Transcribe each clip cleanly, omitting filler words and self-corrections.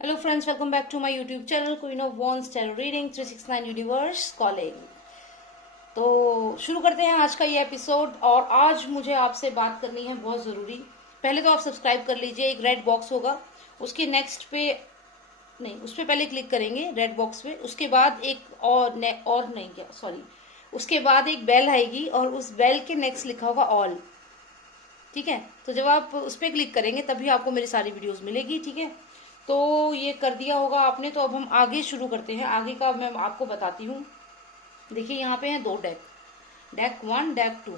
Hello friends, welcome back to my YouTube channel queen of wands tarot reading 369 universe calling. तो शुरू करते हैं आज का ये एपिसोड। और आज मुझे आपसे बात करनी है बहुत ज़रूरी। पहले तो आप सब्सक्राइब कर लीजिए, एक रेड बॉक्स होगा, उसके नेक्स्ट पे नहीं, उस पर पहले क्लिक करेंगे रेड बॉक्स पे। उसके बाद एक और नहीं, क्या सॉरी, उसके बाद एक बेल आएगी और उस बेल के नेक्स्ट लिखा होगा ऑल। ठीक है, तो जब आप उस पर क्लिक करेंगे तभी आपको मेरी सारी वीडियोस मिलेगी। ठीक है, तो ये कर दिया होगा आपने। तो अब हम आगे शुरू करते हैं। आगे का मैं आपको बताती हूँ। देखिए यहाँ पे हैं दो deck, deck one deck two.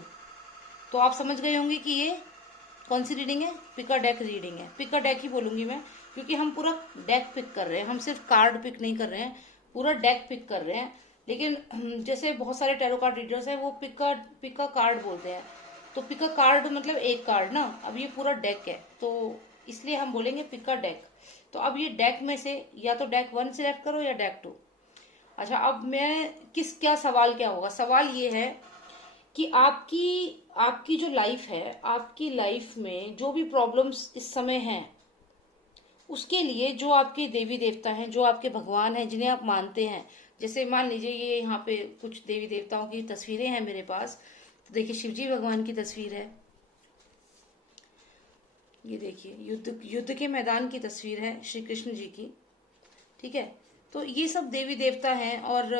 तो आप समझ गए होंगे कि ये कौन सी रीडिंग है, पिक अ डेक रीडिंग है। पिक अ डेक ही बोलूंगी मैं, क्योंकि हम पूरा डेक पिक कर रहे हैं, हम सिर्फ कार्ड पिक नहीं कर रहे हैं, पूरा डेक पिक कर रहे हैं। लेकिन जैसे बहुत सारे टैरो कार्ड रीडर्स हैं वो पिक का कार्ड बोलते हैं। तो पिक का कार्ड मतलब एक कार्ड ना, अब ये पूरा डेक है तो इसलिए हम बोलेंगे पिक का डेक। तो अब ये डेक में से या तो डेक वन सिलेक्ट करो या डेक टू। अच्छा, अब मैं क्या सवाल क्या होगा, सवाल ये है कि आपकी आपकी जो लाइफ है, आपकी लाइफ में जो भी प्रॉब्लम्स इस समय हैं, उसके लिए जो आपके देवी देवता हैं, जो आपके भगवान हैं जिन्हें आप मानते हैं। जैसे मान लीजिए ये यहाँ पे कुछ देवी देवताओं की तस्वीरें हैं मेरे पास। तो देखिए शिवजी भगवान की तस्वीर है, ये देखिए युद्ध युद्ध के मैदान की तस्वीर है श्री कृष्ण जी की। ठीक है, तो ये सब देवी देवता हैं। और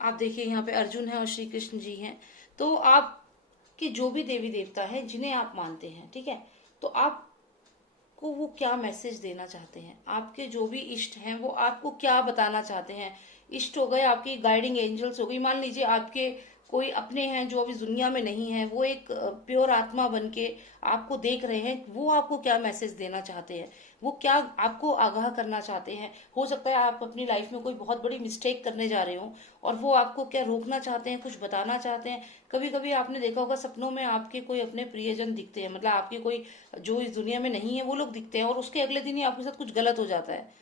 आप देखिए यहाँ पे अर्जुन है और श्री कृष्ण जी हैं। तो आपके जो भी देवी देवता हैं जिन्हें आप मानते हैं, ठीक है, तो आपको वो क्या मैसेज देना चाहते हैं, आपके जो भी इष्ट हैं वो आपको क्या बताना चाहते हैं। इष्ट हो गए, आपकी गाइडिंग एंजल्स हो गई। मान लीजिए आपके कोई अपने हैं जो अभी दुनिया में नहीं है, वो एक प्योर आत्मा बन के आपको देख रहे हैं, वो आपको क्या मैसेज देना चाहते हैं, वो क्या आपको आगाह करना चाहते हैं। हो सकता है आप अपनी लाइफ में कोई बहुत बड़ी मिस्टेक करने जा रहे हो और वो आपको क्या रोकना चाहते हैं, कुछ बताना चाहते हैं। कभी कभी आपने देखा होगा सपनों में आपके कोई अपने प्रियजन दिखते हैं, मतलब आपके कोई जो इस दुनिया में नहीं है वो लोग दिखते हैं, और उसके अगले दिन ही आपके साथ कुछ गलत हो जाता है।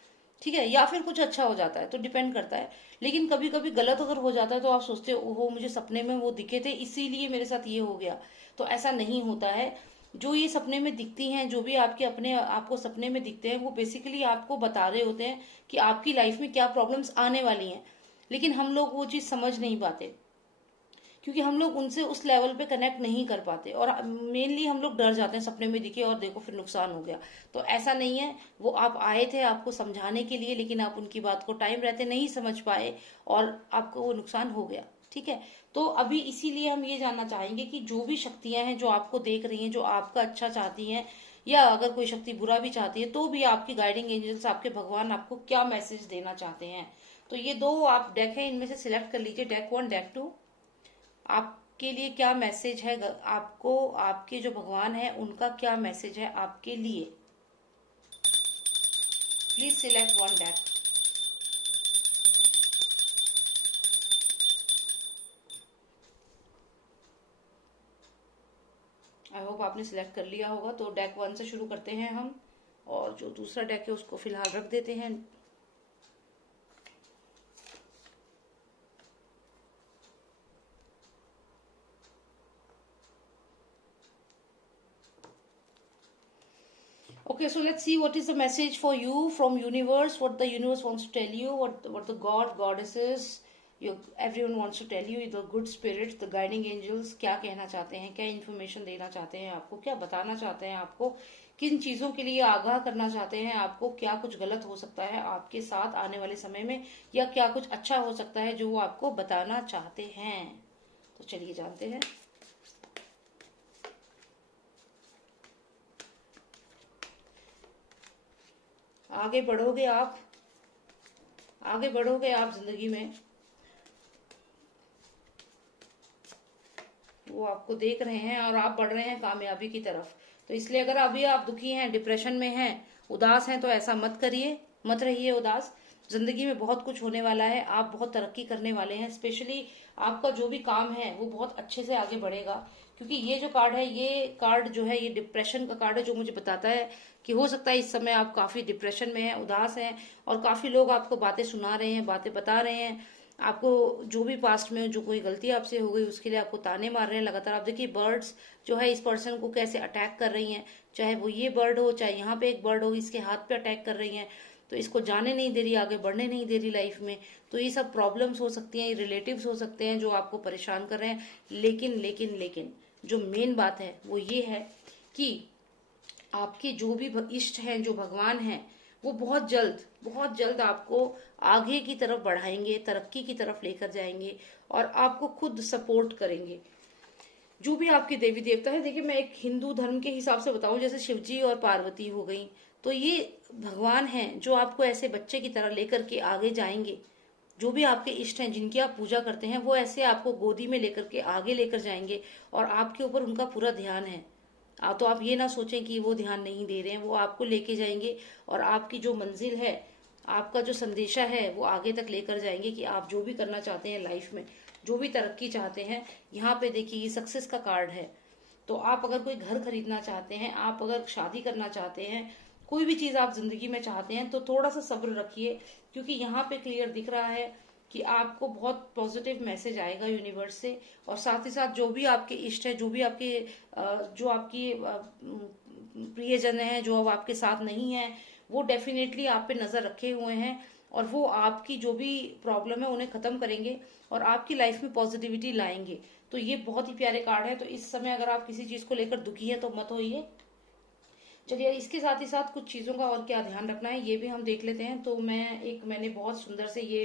ठीक है, या फिर कुछ अच्छा हो जाता है, तो डिपेंड करता है। लेकिन कभी कभी गलत अगर हो जाता है तो आप सोचते हो ओहो, मुझे सपने में वो दिखे थे इसीलिए मेरे साथ ये हो गया। तो ऐसा नहीं होता है। जो ये सपने में दिखती हैं, जो भी आपके अपने आपको सपने में दिखते हैं, वो बेसिकली आपको बता रहे होते हैं कि आपकी लाइफ में क्या प्रॉब्लम्स आने वाली हैं। लेकिन हम लोग वो चीज़ समझ नहीं पाते, क्योंकि हम लोग उनसे उस लेवल पे कनेक्ट नहीं कर पाते, और मेनली हम लोग डर जाते हैं सपने में दिखे और देखो फिर नुकसान हो गया। तो ऐसा नहीं है। वो आप आए थे आपको समझाने के लिए, लेकिन आप उनकी बात को टाइम रहते नहीं समझ पाए और आपको वो नुकसान हो गया। ठीक है, तो अभी इसीलिए हम ये जानना चाहेंगे कि जो भी शक्तियां हैं जो आपको देख रही हैं, जो आपका अच्छा चाहती हैं, या अगर कोई शक्ति बुरा भी चाहती है, तो भी आपकी गाइडिंग एंजल्स, आपके भगवान आपको क्या मैसेज देना चाहते हैं। तो ये दो आप डेक है, इनमें से सिलेक्ट कर लीजिए, डेक वन डेक टू। आपके लिए क्या मैसेज है, आपको आपके जो भगवान है उनका क्या मैसेज है आपके लिए। Please select one deck. I hope आपने सिलेक्ट कर लिया होगा। तो डेक वन से शुरू करते हैं हम, और जो दूसरा डेक है उसको फिलहाल रख देते हैं। Okay, so let's see what is the message for you from universe, what the universe wants to tell you, what the goddesses, everyone wants to tell you, the good spirits, the guiding angels क्या कहना चाहते हैं, क्या information देना चाहते हैं आपको, क्या बताना चाहते हैं आपको, किन चीजों के लिए आगाह करना चाहते हैं आपको, क्या कुछ गलत हो सकता है आपके साथ आने वाले समय में, या क्या कुछ अच्छा हो सकता है जो वो आपको बताना चाहते हैं। तो चलिए जानते हैं। आगे बढ़ोगे आप, आगे बढ़ोगे आप जिंदगी में, वो आपको देख रहे हैं और आप बढ़ रहे हैं कामयाबी की तरफ। तो इसलिए अगर अभी आप दुखी हैं, डिप्रेशन में हैं, उदास हैं, तो ऐसा मत करिए, मत रहिए उदास। जिंदगी में बहुत कुछ होने वाला है, आप बहुत तरक्की करने वाले हैं। स्पेशली आपका जो भी काम है वो बहुत अच्छे से आगे बढ़ेगा। क्योंकि ये जो कार्ड है, ये कार्ड जो है ये डिप्रेशन का कार्ड है, जो मुझे बताता है कि हो सकता है इस समय आप काफी डिप्रेशन में हैं, उदास हैं, और काफी लोग आपको बातें सुना रहे हैं, बातें बता रहे हैं आपको। जो भी पास्ट में जो कोई गलती आपसे हो गई उसके लिए आपको ताने मार रहे हैं लगातार। आप देखिए बर्ड्स जो है इस पर्सन को कैसे अटैक कर रही हैं, चाहे वो ये बर्ड हो, चाहे यहाँ पे एक बर्ड हो, इसके हाथ पे अटैक कर रही है, तो इसको जाने नहीं दे रही, आगे बढ़ने नहीं दे रही लाइफ में। तो ये सब प्रॉब्लम्स हो सकती हैं, ये रिलेटिव्स हो सकते हैं जो आपको परेशान कर रहे हैं। लेकिन लेकिन लेकिन जो मेन बात है वो ये है कि आपके जो भी इष्ट हैं, जो भगवान हैं, वो बहुत जल्द आपको आगे की तरफ बढ़ाएंगे, तरक्की की तरफ लेकर जाएंगे और आपको खुद सपोर्ट करेंगे। जो भी आपके देवी देवता है, देखिए मैं एक हिंदू धर्म के हिसाब से बताऊं, जैसे शिवजी और पार्वती हो गई, तो ये भगवान हैं जो आपको ऐसे बच्चे की तरह लेकर के आगे जाएंगे। जो भी आपके इष्ट हैं, जिनकी आप पूजा करते हैं, वो ऐसे आपको गोदी में लेकर के आगे लेकर जाएंगे और आपके ऊपर उनका पूरा ध्यान है। तो आप ये ना सोचें कि वो ध्यान नहीं दे रहे हैं, वो आपको लेके जाएंगे और आपकी जो मंजिल है, आपका जो संदेशा है, वो आगे तक लेकर जाएंगे कि आप जो भी करना चाहते हैं लाइफ में, जो भी तरक्की चाहते हैं। यहाँ पे देखिए ये सक्सेस का कार्ड है। तो आप अगर कोई घर खरीदना चाहते हैं, आप अगर शादी करना चाहते हैं, कोई भी चीज आप जिंदगी में चाहते हैं, तो थोड़ा सा सब्र रखिए, क्योंकि यहाँ पे क्लियर दिख रहा है कि आपको बहुत पॉजिटिव मैसेज आएगा यूनिवर्स से। और साथ ही साथ जो भी आपके इष्ट है, जो भी आपके जो आपकी प्रियजन है, जो अब आपके साथ नहीं है, वो डेफिनेटली आप पे नजर रखे हुए हैं और वो आपकी जो भी प्रॉब्लम है उन्हें खत्म करेंगे और आपकी लाइफ में पॉजिटिविटी लाएंगे। तो ये बहुत ही प्यारे कार्ड है। तो इस समय अगर आप किसी चीज को लेकर दुखी है तो मत होइए। चलिए, इसके साथ ही साथ कुछ चीजों का और क्या ध्यान रखना है ये भी हम देख लेते हैं। तो मैंने बहुत सुंदर से ये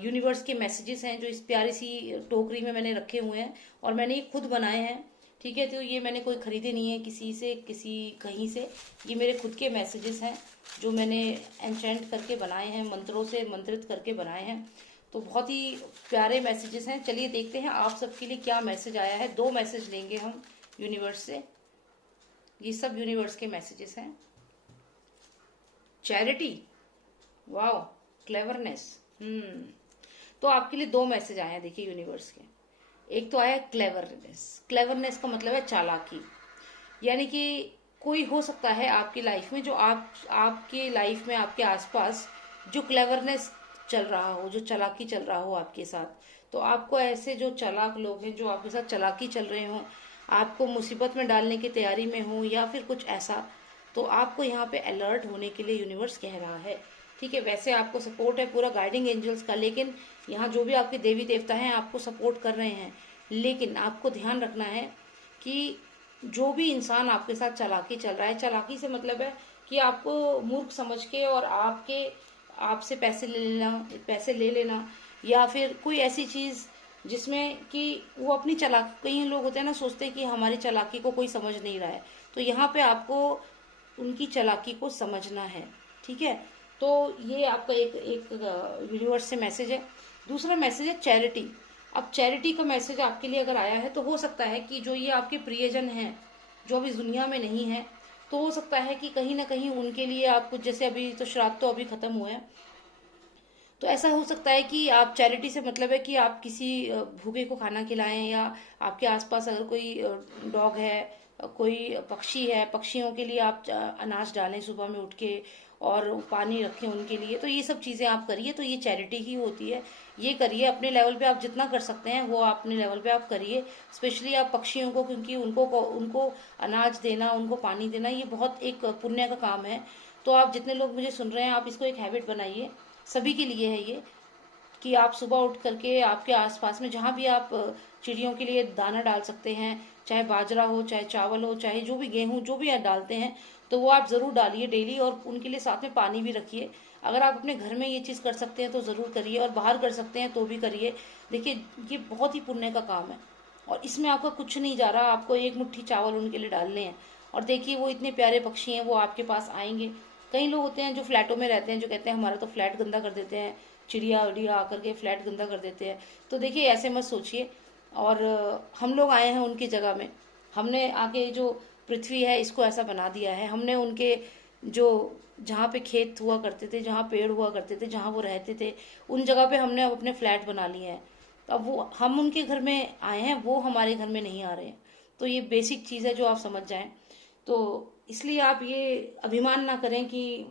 यूनिवर्स के मैसेजेस हैं जो इस प्यारी सी टोकरी में मैंने रखे हुए हैं और मैंने ये खुद बनाए हैं। ठीक है, तो ये मैंने कोई खरीदे नहीं है किसी से, किसी कहीं से। ये मेरे खुद के मैसेजेस हैं जो मैंने एन्चेंट करके बनाए हैं, मंत्रों से मंत्रित करके बनाए हैं। तो बहुत ही प्यारे मैसेजेस हैं। चलिए देखते हैं आप सबके लिए क्या मैसेज आया है। 2 मैसेज लेंगे हम यूनिवर्स से। ये सब यूनिवर्स के मैसेजेस हैं। Charity, wow, cleverness. तो आपके लिए 2 मैसेज आए हैं देखिए यूनिवर्स के। एक तो आया क्लेवरनेस। क्लेवरनेस का मतलब है चालाकी, यानी कि कोई हो सकता है आपकी लाइफ में, जो आपके लाइफ में आपके आसपास जो क्लेवरनेस चल रहा हो, जो चालाकी चल रहा हो आपके साथ। तो आपको ऐसे जो चालाक लोग हैं जो आपके साथ चालाकी चल रहे हों, आपको मुसीबत में डालने की तैयारी में हो या फिर कुछ ऐसा, तो आपको यहाँ पे अलर्ट होने के लिए यूनिवर्स कह रहा है। ठीक है, वैसे आपको सपोर्ट है पूरा गाइडिंग एंजल्स का, लेकिन यहाँ जो भी आपके देवी देवता हैं आपको सपोर्ट कर रहे हैं। लेकिन आपको ध्यान रखना है कि जो भी इंसान आपके साथ चालाकी चल रहा है, चालाकी से मतलब है कि आपको मूर्ख समझ के और आपसे पैसे ले लेना या फिर कोई ऐसी चीज जिसमें कि वो अपनी चालाकी, कई लोग होते हैं ना, सोचते हैं कि हमारी चालाकी को कोई समझ नहीं रहा है। तो यहाँ पे आपको उनकी चालाकी को समझना है। ठीक है, तो ये आपका एक यूनिवर्स से मैसेज है। दूसरा मैसेज है चैरिटी। अब चैरिटी का मैसेज आपके लिए अगर आया है तो हो सकता है कि जो ये आपके प्रियजन हैं जो अभी दुनिया में नहीं है, तो हो सकता है कि कहीं ना कहीं उनके लिए आप कुछ, जैसे अभी तो श्राद्ध तो अभी खत्म हुए हैं, तो ऐसा हो सकता है कि आप चैरिटी से मतलब है कि आप किसी भूखे को खाना खिलाएं, या आपके आसपास अगर कोई डॉग है, कोई पक्षी है, पक्षियों के लिए आप अनाज डालें सुबह में उठ के और पानी रखें उनके लिए। तो ये सब चीजें आप करिए, तो ये चैरिटी ही होती है। ये करिए अपने लेवल पे, आप जितना कर सकते हैं वो अपने लेवल पे आप करिए। स्पेशली आप पक्षियों को, क्योंकि उनको अनाज देना, उनको पानी देना, ये बहुत एक पुण्य का काम है। तो आप जितने लोग मुझे सुन रहे हैं, आप इसको एक हैबिट बनाइए। सभी के लिए है ये, कि आप सुबह उठ करके आपके आसपास में जहाँ भी आप चिड़ियों के लिए दाना डाल सकते हैं, चाहे बाजरा हो, चाहे चावल हो, चाहे जो भी गेहूं, जो भी आप डालते हैं, तो वो आप जरूर डालिए डेली, और उनके लिए साथ में पानी भी रखिए। अगर आप अपने घर में ये चीज कर सकते हैं तो जरूर करिए, और बाहर कर सकते हैं तो भी करिए। देखिए ये बहुत ही पुण्य का काम है और इसमें आपका कुछ नहीं जा रहा, आपको एक मुट्ठी चावल उनके लिए डालने हैं। और देखिए वो इतने प्यारे पक्षी हैं, वो आपके पास आएंगे। कई लोग होते हैं जो फ्लैटों में रहते हैं, जो कहते हैं हमारा तो फ्लैट गंदा कर देते हैं, चिड़िया उड़िया आकर के फ्लैट गंदा कर देते हैं। तो देखिए ऐसे मत सोचिए। और हम लोग आए हैं उनकी जगह में, हमने आके जो पृथ्वी है इसको ऐसा बना दिया है। हमने उनके जो जहाँ पे खेत हुआ करते थे, जहाँ पेड़ हुआ करते थे, जहाँ वो रहते थे, उन जगह पे हमने अपने फ्लैट बना लिए हैं। तो अब वो हम उनके घर में आए हैं, वो हमारे घर में नहीं आ रहे हैं। तो ये बेसिक चीज़ है जो आप समझ जाएं। तो इसलिए आप ये अभिमान ना करें कि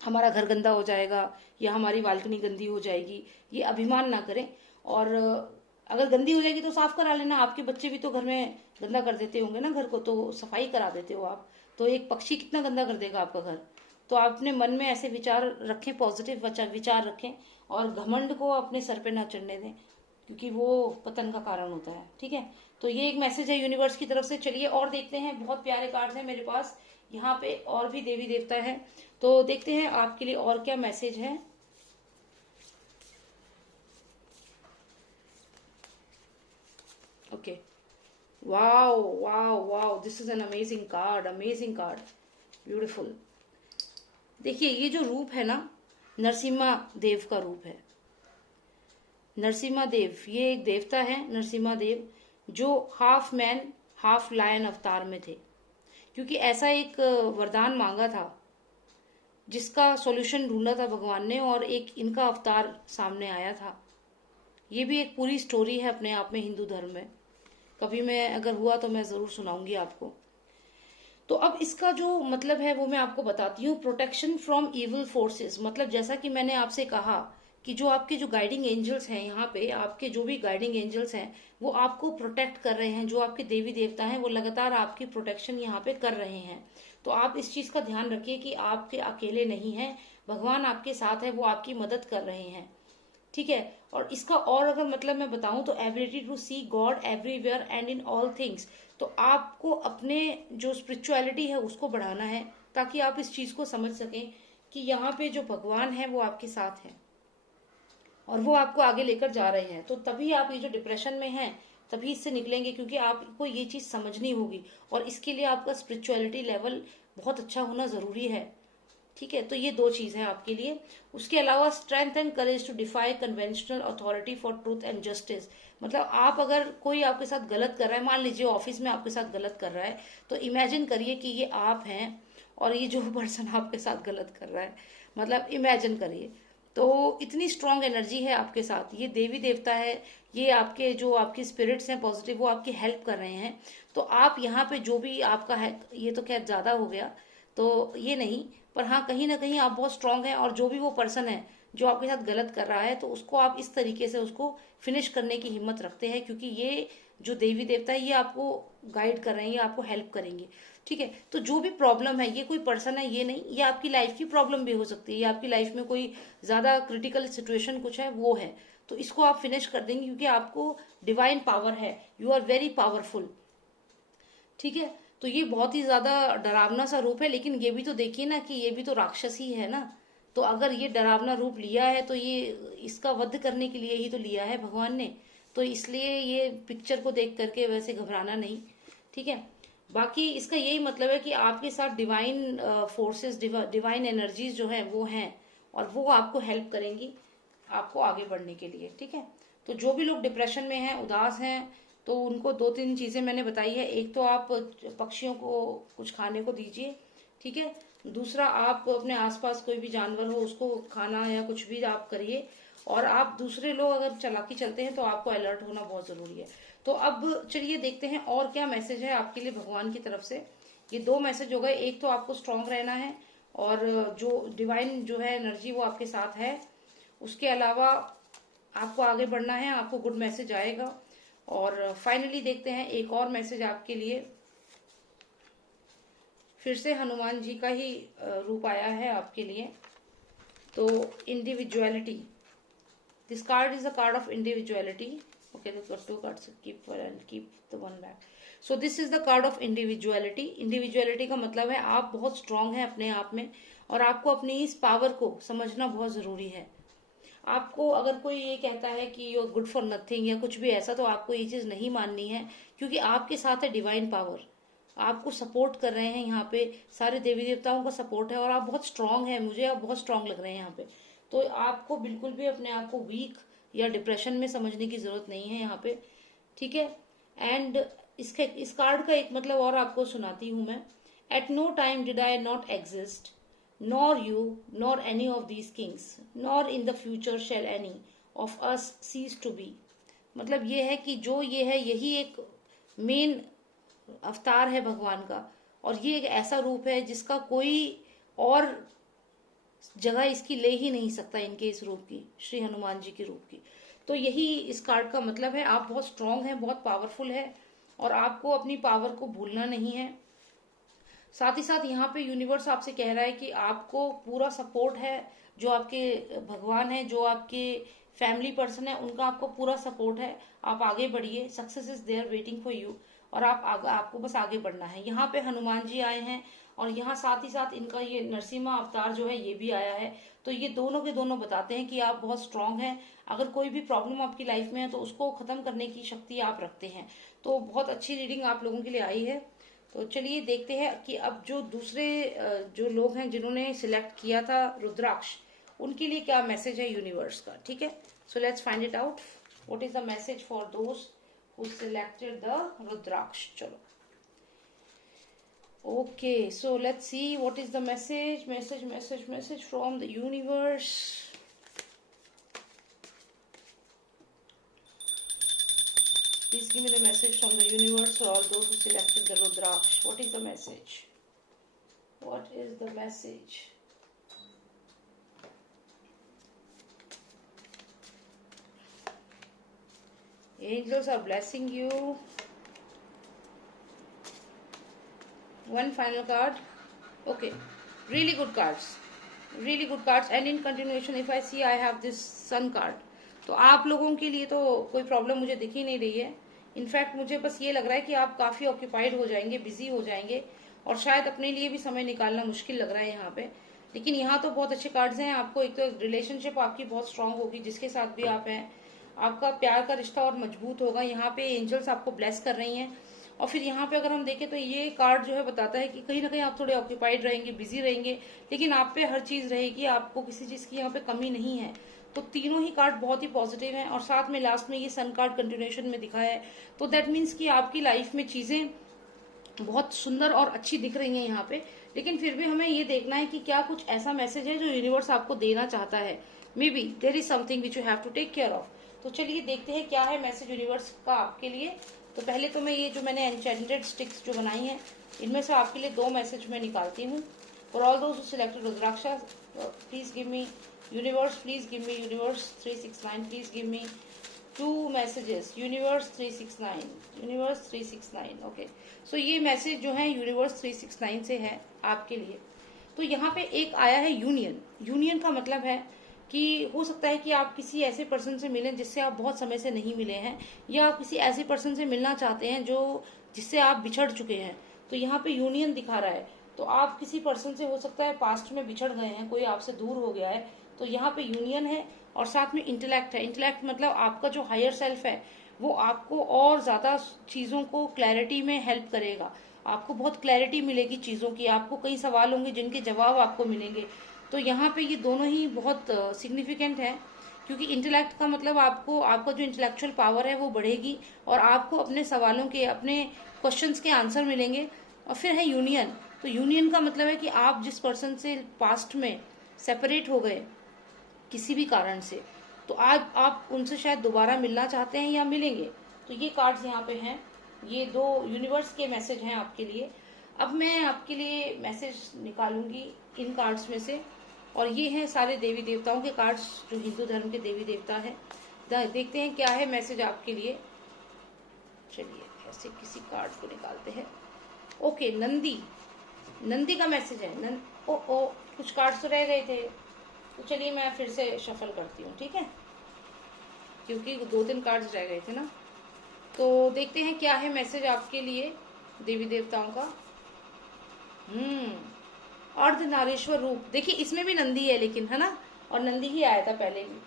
हमारा घर गंदा हो जाएगा या हमारी बालकनी गंदी हो जाएगी, ये अभिमान ना करें। और अगर गंदी हो जाएगी तो साफ करा लेना। आपके बच्चे भी तो घर में गंदा कर देते होंगे ना घर को, तो सफाई करा देते हो आप। तो एक पक्षी कितना गंदा कर देगा आपका घर। तो आप अपने मन में ऐसे विचार रखें, पॉजिटिव विचार रखें, और घमंड को अपने सर पे ना चढ़ने दें, क्योंकि वो पतन का कारण होता है। ठीक है, तो ये एक मैसेज है यूनिवर्स की तरफ से। चलिए और देखते हैं, बहुत प्यारे कार्ड्स हैं मेरे पास यहाँ पे, और भी देवी देवता हैं, तो देखते हैं आपके लिए और क्या मैसेज है। Okay, wow wow wow, this is an amazing card, amazing card, beautiful. देखिए ये जो रूप है ना, नरसिम्हा देव का रूप है। नरसिम्हा देव ये एक देवता है, नरसिम्हा देव, जो हाफ मैन हाफ लायन अवतार में थे, क्योंकि ऐसा एक वरदान मांगा था जिसका सॉल्यूशन ढूंढा था भगवान ने, और एक इनका अवतार सामने आया था। ये भी एक पूरी स्टोरी है अपने आप में हिंदू धर्म में, कभी मैं अगर हुआ तो मैं जरूर सुनाऊंगी आपको। तो अब इसका जो मतलब है वो मैं आपको बताती हूँ। प्रोटेक्शन फ्रॉम इविल फोर्सेस, मतलब जैसा कि मैंने आपसे कहा कि जो आपके जो गाइडिंग एंजल्स हैं, यहाँ पे आपके जो भी गाइडिंग एंजल्स हैं वो आपको प्रोटेक्ट कर रहे हैं। जो आपके देवी देवता हैं वो लगातार आपकी प्रोटेक्शन यहाँ पे कर रहे हैं। तो आप इस चीज का ध्यान रखिए कि आपके अकेले नहीं हैं, भगवान आपके साथ है, वो आपकी मदद कर रहे हैं। ठीक है, और इसका और अगर मतलब मैं बताऊं तो ability to see God everywhere and in all things. तो आपको अपने जो स्पिरिचुअलिटी है उसको बढ़ाना है, ताकि आप इस चीज को समझ सकें कि यहाँ पे जो भगवान है वो आपके साथ है और वो आपको आगे लेकर जा रहे हैं। तो तभी आप ये जो डिप्रेशन में हैं तभी इससे निकलेंगे, क्योंकि आपको ये चीज समझनी होगी, और इसके लिए आपका स्पिरिचुअलिटी लेवल बहुत अच्छा होना जरूरी है। ठीक है, तो ये दो चीज है आपके लिए। उसके अलावा strength and courage to defy conventional authority for truth and justice. मतलब आप अगर कोई आपके साथ गलत कर रहा है, मान लीजिए ऑफिस में आपके साथ गलत कर रहा है, तो इमेजिन करिए कि ये आप हैं और ये जो पर्सन आपके साथ गलत कर रहा है, मतलब इमेजिन करिए। तो इतनी स्ट्रांग एनर्जी है आपके साथ, ये देवी देवता है, ये आपके जो आपकी स्पिरिट्स हैं पॉजिटिव, वो आपकी हेल्प कर रहे हैं। तो आप यहाँ पे जो भी आपका है, ये तो खैर ज्यादा हो गया तो ये नहीं, पर हाँ कहीं ना कहीं आप बहुत स्ट्रांग हैं, और जो भी वो पर्सन है जो आपके साथ गलत कर रहा है तो उसको आप इस तरीके से उसको फिनिश करने की हिम्मत रखते हैं, क्योंकि ये जो देवी देवता है ये आपको गाइड कर रहे हैं, ये आपको हेल्प करेंगे। ठीक है, तो जो भी प्रॉब्लम है, ये कोई पर्सन है ये नहीं, ये आपकी लाइफ की प्रॉब्लम भी हो सकती है, ये आपकी लाइफ में कोई ज्यादा क्रिटिकल सिचुएशन कुछ है वो है, तो इसको आप फिनिश कर देंगे, क्योंकि आपको डिवाइन पावर है, यू आर वेरी पावरफुल। ठीक है, तो ये बहुत ही ज्यादा डरावना सा रूप है, लेकिन ये भी तो देखिए ना कि ये भी तो राक्षस ही है ना। तो अगर ये डरावना रूप लिया है तो ये इसका वध करने के लिए ही तो लिया है भगवान ने, तो इसलिए ये पिक्चर को देख करके वैसे घबराना नहीं। ठीक है, बाकी इसका यही मतलब है कि आपके साथ डिवाइन फोर्सेस, डिवाइन एनर्जीज जो है वो हैं, और वो आपको हेल्प करेंगी आपको आगे बढ़ने के लिए। ठीक है, तो जो भी लोग डिप्रेशन में हैं, उदास हैं, तो उनको दो तीन चीजें मैंने बताई है। एक तो आप पक्षियों को कुछ खाने को दीजिए। ठीक है, दूसरा आप अपने आसपास कोई भी जानवर हो उसको खाना या कुछ भी आप करिए, और आप दूसरे लोग अगर चालाकी चलते हैं तो आपको अलर्ट होना बहुत जरूरी है। तो अब चलिए देखते हैं और क्या मैसेज है आपके लिए भगवान की तरफ से। ये दो मैसेज हो गए, एक तो आपको स्ट्रांग रहना है और जो डिवाइन जो है एनर्जी वो आपके साथ है, उसके अलावा आपको आगे बढ़ना है, आपको गुड मैसेज आएगा। और फाइनली देखते हैं एक और मैसेज आपके लिए, फिर से हनुमान जी का ही रूप आया है आपके लिए। तो individuality, this card is a card of individuality. Okay, to cards, keep the one back. So this is the card of individuality. Individuality का मतलब है आप बहुत स्ट्रांग हैं अपने आप में, और आपको अपनी इस पावर को समझना बहुत जरूरी है। आपको अगर कोई ये कहता है कि you are good for nothing या कुछ भी ऐसा, तो आपको ये चीज नहीं माननी है, क्योंकि आपके साथ है डिवाइन पावर, आपको सपोर्ट कर रहे हैं यहाँ पे, सारे देवी देवताओं का सपोर्ट है, और आप बहुत स्ट्रांग हैं, मुझे आप बहुत स्ट्रांग लग रहे हैं यहाँ पे। तो आपको बिल्कुल भी अपने आप को वीक या डिप्रेशन में समझने की जरूरत नहीं है यहाँ पे। ठीक है, एंड इस कार्ड का एक मतलब और आपको सुनाती हूँ मैं। At no time did I not exist, nor you, nor any of these kings, nor in the future shall any of us cease to be। मतलब ये है कि जो ये है यही एक मेन अवतार है भगवान का, और ये एक ऐसा रूप है जिसका कोई और जगह इसकी ले ही नहीं सकता, इनके इस रूप की, श्री हनुमान जी के रूप की। तो यही इस कार्ड का मतलब है, आप बहुत स्ट्रांग हैं, बहुत पावरफुल है, और आपको अपनी पावर को भूलना नहीं है। साथ ही साथ यहाँ पे यूनिवर्स आपसे कह रहा है कि आपको पूरा सपोर्ट है, जो आपके भगवान है, जो आपके फैमिली पर्सन है, उनका आपको पूरा सपोर्ट है। आप आगे बढ़िए, success is there waiting for you, और आपको बस आगे बढ़ना है। यहाँ पे हनुमान जी आए हैं, और यहाँ साथ ही साथ इनका ये नरसिम्हा अवतार जो है ये भी आया है। तो ये दोनों के दोनों बताते हैं कि आप बहुत स्ट्रांग हैं। अगर कोई भी प्रॉब्लम आपकी लाइफ में है तो उसको खत्म करने की शक्ति आप रखते हैं। तो बहुत अच्छी रीडिंग आप लोगों के लिए आई है। तो चलिए देखते हैं कि अब जो दूसरे जो लोग हैं जिन्होंने सिलेक्ट किया था रुद्राक्ष, उनके लिए क्या मैसेज है यूनिवर्स का। ठीक है, so let's find it out what is the message for those who selected the rudraksha. चलो, okay, so let's see what is the message from the universe. Please give me the message from the universe for all those who selected the Rudraksh. What is the message? What is the message? Angels are blessing you. One final card. Okay, really good cards, really good cards. And in continuation, if I see I have this sun card, तो आप लोगों के लिए तो कोई problem मुझे दिख ही नहीं रही है। इनफैक्ट मुझे बस ये लग रहा है कि आप काफी ऑक्यूपाइड हो जाएंगे, बिजी हो जाएंगे, और शायद अपने लिए भी समय निकालना मुश्किल लग रहा है यहाँ पे। लेकिन यहाँ तो बहुत अच्छे कार्ड्स हैं आपको। एक तो रिलेशनशिप आपकी बहुत स्ट्रांग होगी, जिसके साथ भी आप हैं, आपका प्यार का रिश्ता और मजबूत होगा। यहाँ पे एंजल्स आपको ब्लेस कर रही हैं। और फिर यहाँ पे अगर हम देखें तो ये कार्ड जो है बताता है कि कहीं ना कहीं आप थोड़े ऑक्यूपाइड रहेंगे, बिजी रहेंगे, लेकिन आप पे हर चीज रहेगी, आपको किसी चीज की यहाँ पे कमी नहीं है। तो तीनों ही कार्ड बहुत ही पॉजिटिव हैं, और साथ में लास्ट में ये सन कार्ड कंटिन्यूएशन में दिखा है। तो दैट मीन्स कि आपकी लाइफ में चीजें बहुत सुंदर और अच्छी दिख रही हैं यहाँ पे। लेकिन फिर भी हमें ये देखना है कि क्या कुछ ऐसा मैसेज है जो यूनिवर्स आपको देना चाहता है। Maybe there is something which you have to take care of. तो चलिए देखते हैं क्या है मैसेज यूनिवर्स का आपके लिए। तो पहले तो मैं ये जो मैंने एन्चेंटेड स्टिक्स जो बनाई हैं, इनमें से आपके लिए 2 मैसेज मैं निकालती हूँ। For all those who selected rudraksha, please give me universe, please give me universe 369, please give me 2 messages universe 369, universe 369। Okay, so ये मैसेज जो है यूनिवर्स 369 से है आपके लिए। तो यहाँ पे एक आया है यूनियन। यूनियन का मतलब है कि हो सकता है कि आप किसी ऐसे पर्सन से मिलें जिससे आप बहुत समय से नहीं मिले हैं, या आप किसी ऐसे पर्सन से मिलना चाहते हैं जो जिससे आप बिछड़ चुके हैं। तो यहाँ पे यूनियन दिखा रहा है। तो आप किसी पर्सन से हो सकता है पास्ट में बिछड़ गए हैं, कोई आपसे दूर हो गया है। तो यहाँ पे यूनियन है, और साथ में इंटेलेक्ट है। इंटेलेक्ट मतलब आपका जो हायर सेल्फ है वो आपको और ज्यादा चीजों को क्लैरिटी में हेल्प करेगा। आपको बहुत क्लैरिटी मिलेगी चीजों की। आपको कई सवाल होंगे जिनके जवाब आपको मिलेंगे। तो यहाँ पे ये दोनों ही बहुत सिग्निफिकेंट है, क्योंकि इंटेलेक्ट का मतलब आपको आपका जो इंटेलेक्चुअल पावर है वो बढ़ेगी, और आपको अपने सवालों के, अपने क्वेश्चंस के आंसर मिलेंगे। और फिर है यूनियन। तो यूनियन का मतलब है कि आप जिस पर्सन से पास्ट में सेपरेट हो गए किसी भी कारण से, तो आज आप उनसे शायद दोबारा मिलना चाहते हैं या मिलेंगे। तो ये कार्ड्स यहाँ पे हैं, ये 2 यूनिवर्स के मैसेज हैं आपके लिए। अब मैं आपके लिए मैसेज निकालूंगी इन कार्ड्स में से, और ये हैं सारे देवी देवताओं के कार्ड्स जो हिंदू धर्म के देवी देवता है। देखते हैं क्या है मैसेज आपके लिए। चलिए ऐसे किसी कार्ड को निकालते हैं। ओके, नंदी, नंदी का मैसेज है। ओ कुछ कार्ड्स तो रह गए थे, तो चलिए मैं फिर से शफल करती हूँ, ठीक है, क्योंकि 2-3 कार्ड्स रह गए थे ना। तो देखते हैं क्या है मैसेज आपके लिए देवी देवताओं का। अर्धनारीश्वर रूप। देखिए इसमें भी नंदी है, लेकिन है ना, और नंदी ही आया था पहले भी।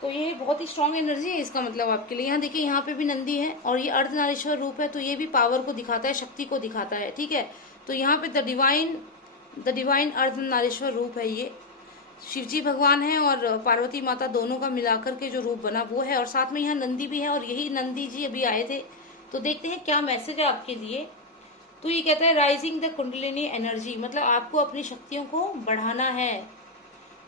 तो ये बहुत ही स्ट्रांग एनर्जी है इसका मतलब आपके लिए। यहाँ देखिए यहाँ पे भी नंदी है, और ये अर्धनारीश्वर रूप है, तो ये भी पावर को दिखाता है, शक्ति को दिखाता है। ठीक है, तो यहाँ पे द डिवाइन अर्धनारीश्वर रूप है। ये शिव जी भगवान है और पार्वती माता दोनों का मिलाकर के जो रूप बना वो है, और साथ में यहाँ नंदी भी है, और यही नंदी जी अभी आए थे। तो देखते हैं क्या मैसेज है आपके लिए। तो ये कहता है राइजिंग द कुंडलिनी एनर्जी, मतलब आपको अपनी शक्तियों को बढ़ाना है,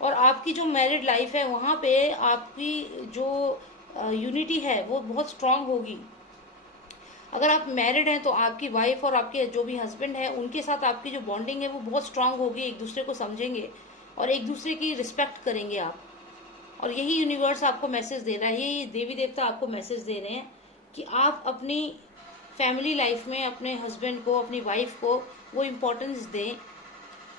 और आपकी जो मैरिड लाइफ है वहां पे आपकी जो यूनिटी है वो बहुत स्ट्रांग होगी। अगर आप मैरिड हैं तो आपकी वाइफ और आपके जो भी हस्बैंड है उनके साथ आपकी जो बॉन्डिंग है वो बहुत स्ट्रांग होगी, एक दूसरे को समझेंगे और एक दूसरे की रिस्पेक्ट करेंगे आप। और यही यूनिवर्स आपको मैसेज दे रहा है, यही देवी देवता आपको मैसेज दे रहे हैं कि आप अपनी फैमिली लाइफ में अपने हस्बैंड को, अपनी वाइफ को वो इम्पोर्टेंस दें,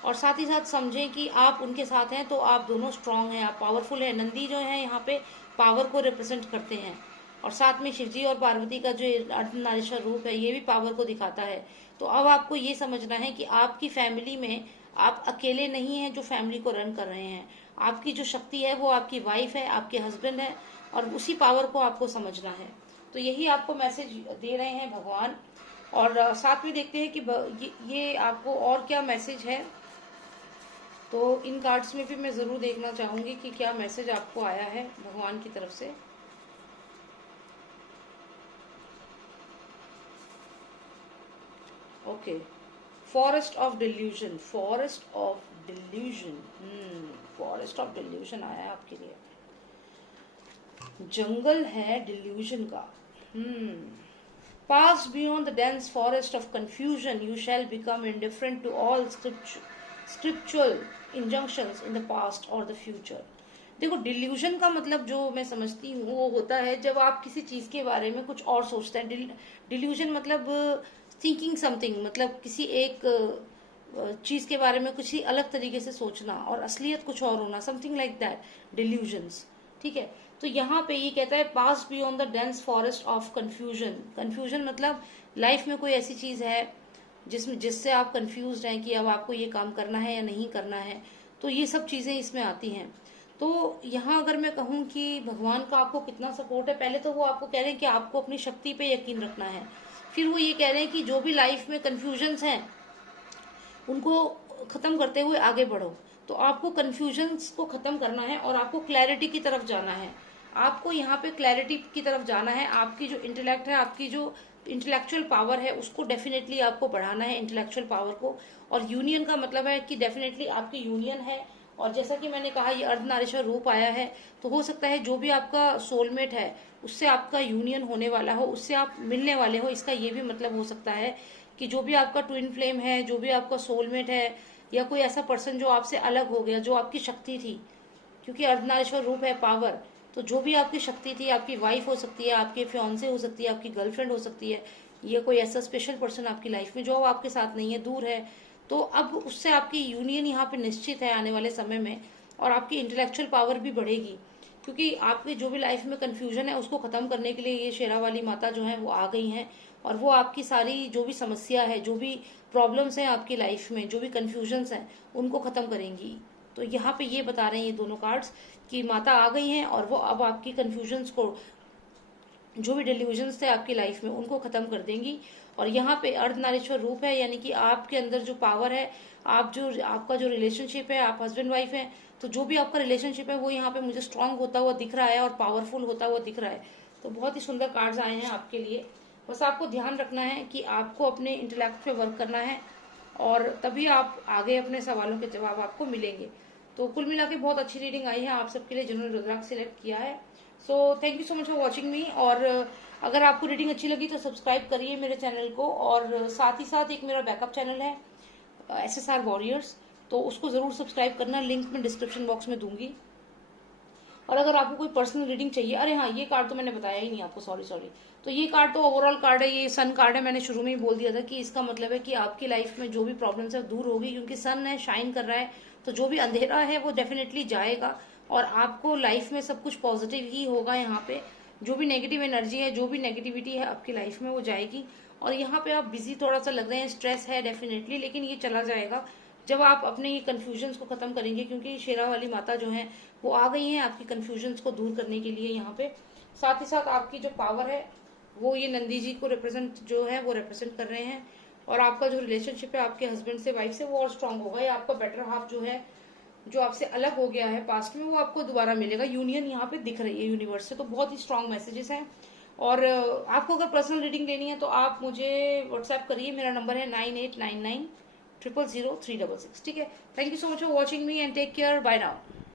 और साथ ही साथ समझें कि आप उनके साथ हैं तो आप दोनों स्ट्रांग हैं, आप पावरफुल हैं। नंदी जो है यहाँ पे पावर को रिप्रेजेंट करते हैं, और साथ में शिवजी और पार्वती का जो अर्धनारीश्वर रूप है ये भी पावर को दिखाता है। तो अब आपको ये समझना है कि आपकी फैमिली में आप अकेले नहीं हैं जो फैमिली को रन कर रहे हैं। आपकी जो शक्ति है वो आपकी वाइफ है, आपके हस्बैंड है, और उसी पावर को आपको समझना है। तो यही आपको मैसेज दे रहे हैं भगवान। और साथ में देखते हैं कि ये आपको और क्या मैसेज है। तो इन कार्ड्स में भी मैं ज़रूर देखना चाहूंगी कि क्या मैसेज आपको आया है भगवान की तरफ से। Okay, forest of delusion, forest of delusion, forest of delusion आया है आपके लिए। जंगल है डिल्यूजन का। Pass beyond the dense forest of confusion you shall become indifferent to all scriptural injunctions in the past और द फ्यूचर। देखो, delusion का मतलब जो मैं समझती हूँ वो होता है जब आप किसी चीज के बारे में कुछ और सोचते हैं। डिल्यूजन मतलब थिंकिंग समथिंग, मतलब किसी एक चीज के बारे में कुछ ही अलग तरीके से सोचना और असलियत कुछ और होना, समथिंग लाइक दैट, डिल्यूजन्स। ठीक है, तो यहाँ पे ये कहता है पास beyond the dense forest of confusion. Confusion मतलब लाइफ में कोई ऐसी चीज है जिससे आप कंफ्यूज हैं कि अब आपको ये काम करना है या नहीं करना है। तो ये सब चीजें इसमें आती हैं। तो यहाँ अगर मैं कहूँ कि भगवान का आपको कितना सपोर्ट है, पहले तो वो आपको कह रहे हैं कि आपको अपनी शक्ति पे यकीन रखना है। फिर वो ये कह रहे हैं कि जो भी लाइफ में कंफ्यूजन्स हैं उनको खत्म करते हुए आगे बढ़ो। तो आपको कंफ्यूजन्स को खत्म करना है और आपको क्लैरिटी की तरफ जाना है। आपको यहाँ पे क्लैरिटी की तरफ जाना है। आपकी जो इंटेलेक्ट है, आपकी जो इंटेलेक्चुअल पावर है, उसको डेफिनेटली आपको बढ़ाना है, इंटेलेक्चुअल पावर को। और यूनियन का मतलब है कि डेफिनेटली आपकी यूनियन है। और जैसा कि मैंने कहा, ये अर्धनारीश्वर रूप आया है, तो हो सकता है जो भी आपका सोलमेट है उससे आपका यूनियन होने वाला हो, उससे आप मिलने वाले हो। इसका ये भी मतलब हो सकता है कि जो भी आपका ट्विन फ्लेम है, जो भी आपका सोलमेट है, या कोई ऐसा पर्सन जो आपसे अलग हो गया, जो आपकी शक्ति थी, क्योंकि अर्धनारीश्वर रूप है पावर, तो जो भी आपकी शक्ति थी, आपकी वाइफ हो सकती है, आपके फियांसे हो सकती है, आपकी गर्लफ्रेंड हो सकती है, या कोई ऐसा स्पेशल पर्सन आपकी लाइफ में जो अब आपके साथ नहीं है, दूर है, तो अब उससे आपकी यूनियन यहाँ पे निश्चित है आने वाले समय में। और आपकी इंटेलेक्चुअल पावर भी बढ़ेगी, क्योंकि आपकी जो भी लाइफ में कंफ्यूजन है उसको खत्म करने के लिए ये शेरा वाली माता जो है वो आ गई हैं। और वो आपकी सारी जो भी समस्या है, जो भी प्रॉब्लम्स हैं आपकी लाइफ में, जो भी कंफ्यूजन्स हैं, उनको खत्म करेंगी। तो यहाँ पे ये बता रहे हैं ये दोनों कार्ड्स कि माता आ गई हैं और वो अब आपकी कंफ्यूजन्स को, जो भी डिल्यूजन्स थे आपकी लाइफ में, उनको खत्म कर देंगी। और यहाँ पे अर्धनारीश्वर रूप है, यानी कि आपके अंदर जो पावर है, आपका जो रिलेशनशिप है, आप हस्बैंड वाइफ हैं, तो जो भी आपका रिलेशनशिप है वो यहाँ पे मुझे स्ट्रांग होता हुआ दिख रहा है और पावरफुल होता हुआ दिख रहा है। तो बहुत ही सुंदर कार्ड्स आए हैं आपके लिए। बस आपको ध्यान रखना है कि आपको अपने इंटेलेक्ट पे वर्क करना है, और तभी आप आगे अपने सवालों के जवाब आपको मिलेंगे। तो कुल मिला के बहुत अच्छी रीडिंग आई है आप सबके लिए जिन्होंने रुद्राक्ष सिलेक्ट किया है। So thank you so much for watching मी। और अगर आपको रीडिंग अच्छी लगी तो सब्सक्राइब करिए मेरे चैनल को, और साथ ही साथ एक मेरा बैकअप चैनल है SSR वॉरियर्स, तो उसको जरूर सब्सक्राइब करना, लिंक मैं डिस्क्रिप्शन बॉक्स में दूंगी। और अगर आपको कोई पर्सनल रीडिंग चाहिए, अरे हाँ, ये कार्ड तो मैंने बताया ही नहीं आपको, सॉरी। तो ये कार्ड तो ओवरऑल कार्ड है, ये सन कार्ड है। मैंने शुरू में ही बोल दिया था कि इसका मतलब है कि आपकी लाइफ में जो भी प्रॉब्लम्स है दूर होगी, क्योंकि सन है, शाइन कर रहा है, तो जो भी अंधेरा है वो डेफिनेटली जाएगा और आपको लाइफ में सब कुछ पॉजिटिव ही होगा। यहाँ पे जो भी नेगेटिव एनर्जी है, जो भी नेगेटिविटी है आपकी लाइफ में, वो जाएगी। और यहाँ पे आप बिजी थोड़ा सा लग रहे हैं, स्ट्रेस है डेफिनेटली, लेकिन ये चला जाएगा जब आप अपने ये कन्फ्यूजन्स को खत्म करेंगे, क्योंकि शेरा वाली माता जो है वो आ गई हैं आपकी कन्फ्यूजन्स को दूर करने के लिए यहाँ पे। साथ ही साथ आपकी जो पावर है वो ये नंदी जी को रिप्रेजेंट जो है वो रिप्रेजेंट कर रहे हैं। और आपका जो रिलेशनशिप है आपके हस्बैंड से, वाइफ से, वो और स्ट्रांग होगा। या आपका बेटर हाफ जो है, जो आपसे अलग हो गया है पास्ट में, वो आपको दोबारा मिलेगा। यूनियन यहाँ पे दिख रही है यूनिवर्स से, तो बहुत ही स्ट्रांग मैसेजेस हैं। और आपको अगर पर्सनल रीडिंग लेनी है तो आप मुझे व्हाट्सएप करिए, मेरा नंबर है 9899 000 366। ठीक है, thank you so much for watching me and take care, bye now.